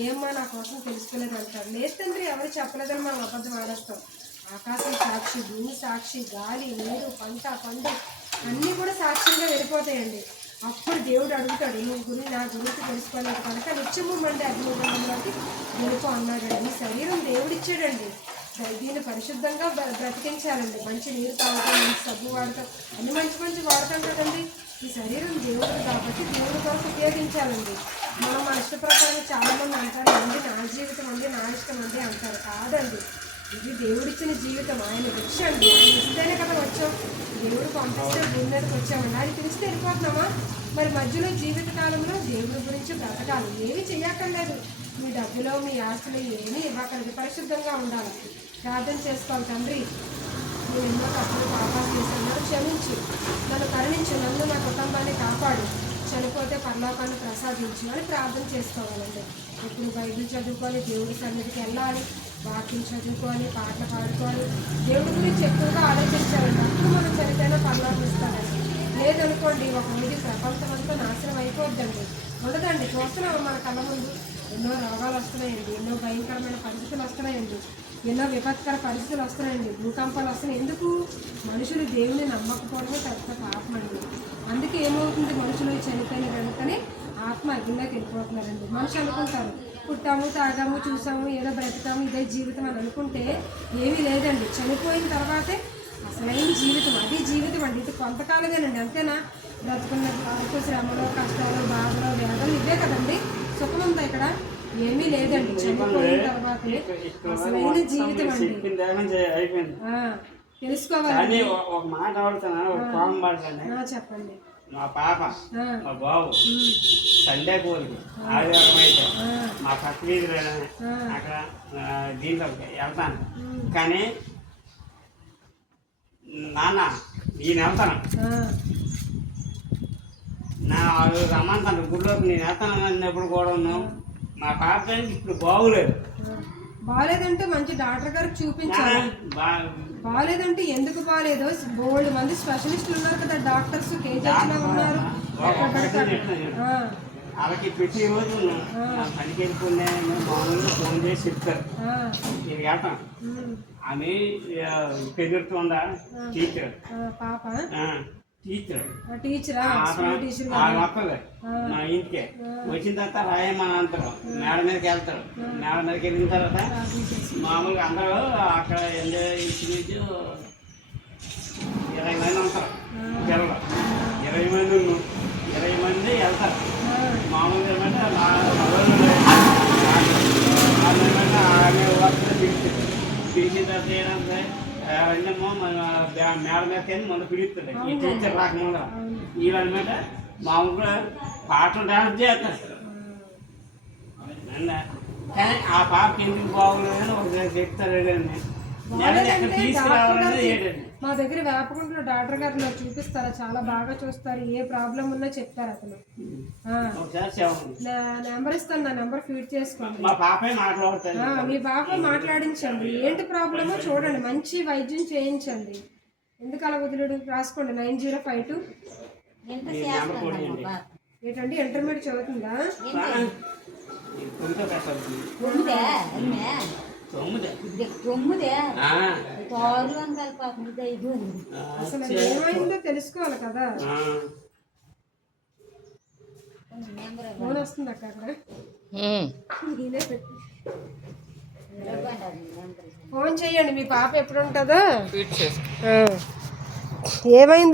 ఏమ్మా నా కోసం తెలుసుకోలేదు అంటారు. లేదు తండ్రి ఎవరు చెప్పలేదని మనం అబద్ధం ఆడేస్తాం. ఆకాశం సాక్షి, భూమి సాక్షి, గాలి, నీరు, పంట, పండు అన్నీ కూడా సాక్ష్యంగా వెళ్ళిపోతాయండి. అప్పుడు దేవుడు అడుగుతాడు, నువ్వు నా గురించి తెలుసుకోలేదు కనుక నిత్యము మండే అగ్నిగుండంలోకి వెళ్ళిపో అన్నాడండి. ఈ శరీరం దేవుడు ఇచ్చాడండి, దీన్ని పరిశుద్ధంగా బ్రతికించాలండి. మంచి నీరు తాగుతాం, మంచి సబ్బు వాడతాం, అన్ని మంచి వాడతాం కదండి. ఈ శరీరం దేవుడు కాబట్టి దేవుడి కొరకు ఉపయోగించాలండి. మనం మన ఇష్ట ప్రకారం చాలామంది అంటారు, అండి నా జీవితం అండి, నా ఇష్టం అండి అంటారు. కాదండి, ఇది దేవుడిచ్చిన జీవితం, ఆయన వచ్చండి. ఆయన ఇస్తేనే కదా వచ్చాం, దేవుడు పంపిస్తే భూమి మీదకి వచ్చామండి. ఆయన పిలిస్తే వెళ్ళిపోతున్నామా? మరి మధ్యలో జీవిత కాలంలో దేవుడి గురించి బ్రతకాలి. ఏమీ చెయ్యక్కర్లేదు, మీ డబ్బులో మీ ఆస్తులు ఏమీ ఇవ్వకండి, పరిశుద్ధంగా ఉండాలి. ప్రార్థన చేసుకోవాలి, తండ్రి నేను ఎన్నో తప్పులు పాపాలు చేశాను, నన్ను క్షమించు, నన్ను కరుణించు, నన్ను నా కుటుంబాన్ని కాపాడు, చనిపోతే పరలోకాన్ని ప్రసాదించు అని ప్రార్థన చేసుకోవాలండి. ఇప్పుడు బైబిల్ చదువుకొని దేవుడి సన్నిధికి వెళ్ళాలి, వాక్యం చదువుకొని పాటలు పాడుకోవాలి, దేవుడి గురించి ఎక్కువగా ఆలోచించాలండి. అప్పుడు మనం చనిపోయినా పరలోకం ఇస్తారండి. లేదనుకోండి ఒక రోజు ప్రపంచం అంతా నాశనం అయిపోద్దండి. ఉండదండి, చూస్తున్నాము మన కళ్ళ ముందు ఎన్నో రోగాలు వస్తున్నాయండి, ఎన్నో భయంకరమైన పరిస్థితులు వస్తున్నాయండి, ఎన్నో విపత్కర పరిస్థితులు వస్తున్నాయండి, భూకంపాలు వస్తున్నాయి. ఎందుకు? మనుషులు దేవుని నమ్మకపోవడమే పెద్ద పాపం అండి. అందుకే ఏమవుతుంది, మనుషులు చనిపోయిన వెంటనే ఆత్మ అగ్నిలోకి వెళ్ళిపోతున్నారండి. మనుషులు అనుకుంటారు పుట్టాము, తాగాము, చూసాము, ఏదో బ్రతికాము, ఇదే జీవితం అని అనుకుంటే ఏమీ లేదండి. చనిపోయిన తర్వాతే అసలైన జీవితం, అది జీవితం అండి. ఇది కొంతకాలమేనండి, అంతేనా? బ్రతుకున్న వరకు శ్రమలో, కష్టాలు, బాధలు, వేదనలు ఇవే కదండి. సుఖం ఉందా ఇక్కడ? ఏమీ లేదండి. చనిపోయిన తర్వాతే అసలైన జీవితం అండి. తెలుసుకోవాలి. చెప్పండి. మా పాప మా బాబు సండే కోరిక ఆదివారం అయితే మా పక్క వీధిలో అక్కడ దీంట్లో వెళ్తాను. కానీ నాన్న ఈయన వెళ్తాను, నా రమ్మంటాను గుడిలోకి, నేను వెళ్తాను అన్నప్పుడు కూడా మా పాప ఇప్పుడు బాగులేదు. బాగాలేదంటే మంచి డాక్టర్ గారికి చూపించాలి. బాగాలేదంటే ఎందుకు బాగాలేదో బోల్డ్ మంది స్పెషలిస్టులు ఉన్నారు కదా, డాక్టర్స్ కేజీలో ఉన్నారు. వాళ్ళకి ప్రతి రోజు పనికి వెళ్ళిపోయినా మామూలుగా ఫోన్ చేసి చెప్తారు, నేను వెళ్తాం. ఆమె పెదురుతుందా టీచర్, పాప టీచర్ టీచరా వస్తుంది మా ఇంటికి. వచ్చిన తర్వాత రాయమని అంటారు, మేడ మీదకి వెళ్తారు. మేడ మీదకి వెళ్ళిన తర్వాత మామూలుగా అందరూ అక్కడ ఇంచుమించు 20 మంది ఉంటారు పిల్లలు. 20 మంది వెళ్తారు. మామూలుగా ఏమంటే ఆమె వస్తుంది పిలిచిన తర్వాత ఏంటంటే రెండేమో మన మేడ మీదకి మొన్న పిలుస్తుంది. ఈ టీచర్ రాకముందు వీళ్ళనమాట మామూలుగా పాటలు డాన్స్ చేస్తారు. కానీ ఆ పాపకి ఎందుకు బాగులేదని ఒక చెప్తారు. తీసుకురావాలనేది ఏంటండి, మా దగ్గర వేపకుంటలో డాక్టర్ గారు నాకు చూపిస్తారా, చాలా బాగా చూస్తారు. ఏ ప్రాబ్లం ఉన్నా చెప్తారు అతను. నెంబర్ ఇస్తాను, నా నెంబర్ ఫీడ్ చేసుకోండి. మా పాపే మాట్లాడుతాను. మీ పాప మాట్లాడించండి, ఏంటి ప్రాబ్లమో చూడండి, మంచి వైద్యం చేయించండి. ఎందుకు అలా వదిలేడు? రాసుకోండి 9052. ఏంటండి ఇంటర్మీడియట్ చదువుతుందా? అసలు ఏమైందో తెలుసుకోవాలి కదా. ఫోన్ వస్తుంది అక్క, ఫోన్ చెయ్యండి. మీ పాప ఎప్పుడు ఉంటుందో ఏమైందో